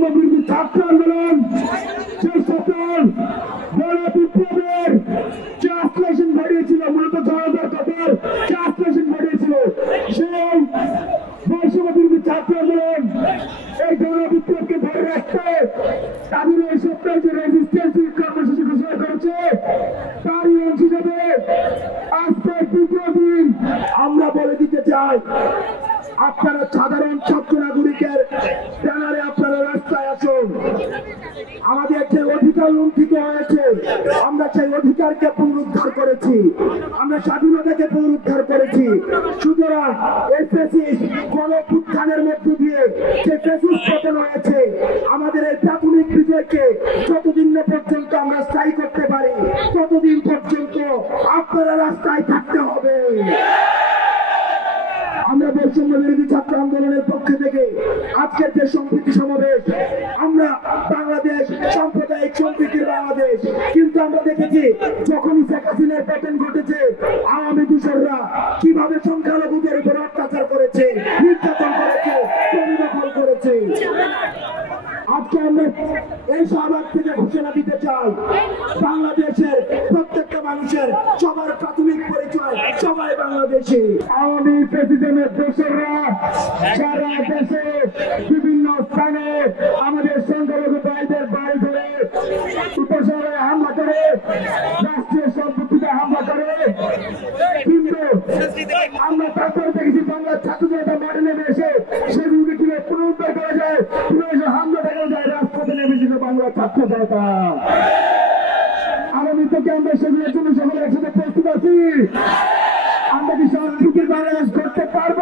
বৈষম্যবিরোধী ছাত্র আন্দোলন যে সকল বড় বিপ্লবের ট্রান্সলেশন ঘটিয়েছিল, মূলত জনতার কথার ট্রান্সলেশন ঘটিয়েছিল, সেই বৈষম্যবিরোধী ছাত্র আন্দোলন এই গণবিপ্লবকে ধরে রাখতে তাদের এই সপ্তাহে যে রেজিস্ট্যান্স কর্মসূচি ঘোষণা করেছে তারই অংশ হিসেবে আজকের দ্বিতীয় দিন আমরা বলে দিতে চাই, আপনারা সাধারণ ছাত্র নাগরিকের ব্যানারে আপনারা রাস্তায় আসুন। আমাদের যে অধিকার লুণ্ঠিত হয়েছে আমরা সেই অধিকারকে পুনরুদ্ধার করেছি, আমরা স্বাধীনতাকে পুনরুদ্ধার করেছি। সুতরাং এই ফ্যাসিস্ট গণঅভ্যুত্থানের মধ্য দিয়ে যে ফ্যাসিস্ট পতন হয়েছে, আমাদের এই প্রাথমিক বিজয়কে যতদিন না পর্যন্ত আমরা স্থায়ী করতে পারি ততদিন পর্যন্ত আপনারা রাস্তায় থাকতে হবে। আমরা বৈষম্য বিরোধী ছাত্র আন্দোলনের পক্ষ থেকে আজকের যে সম্প্রীতি সমাবেশ, আমরা বাংলাদেশ সাম্প্রদায়িক সম্প্রীতির বাংলাদেশ, কিন্তু আমরা দেখেছি যখনই শেখ হাসিনার পতন ঘটেছে আওয়ামী দূষররা কিভাবে সংখ্যালঘুদের উপর অত্যাচার করেছে, নির্যাতন করেছে, জমি দখল করেছে। আজকে আমরা এই শাহবাগ থেকে ঘোষণা দিতে চাই, বাংলাদেশের প্রত্যেকটা মানুষের সবার প্রাথমিক পরিচয় সবাই বাংলাদেশি। আওয়ামী প্রেসিডেন্টের দোসররা সারা দেশে বিভিন্ন স্থানে আমাদের সংখ্যালঘু ভাইদের বাড়ি ধরে উপশহরে হামলা করে, রাষ্ট্রীয় সম্পত্তিতে হামলা করে। কিন্তু আমরা তারপরে দেখেছি বাংলার ছাত্র জনতা মাঠে নেমে এসে সেগুলোকে কিভাবে পুনরুদ্ধার করা যায়, কিভাবে হামলা দেখা যায়, রাজপথে নেমেছিল বাংলার ছাত্র জনতা। আগামী থেকে আমরা সেগুলোর জন্য সকলে একসাথে প্রস্তুত আছি। আমরা কি শান্তির বাংলাদেশ করতে পারবো?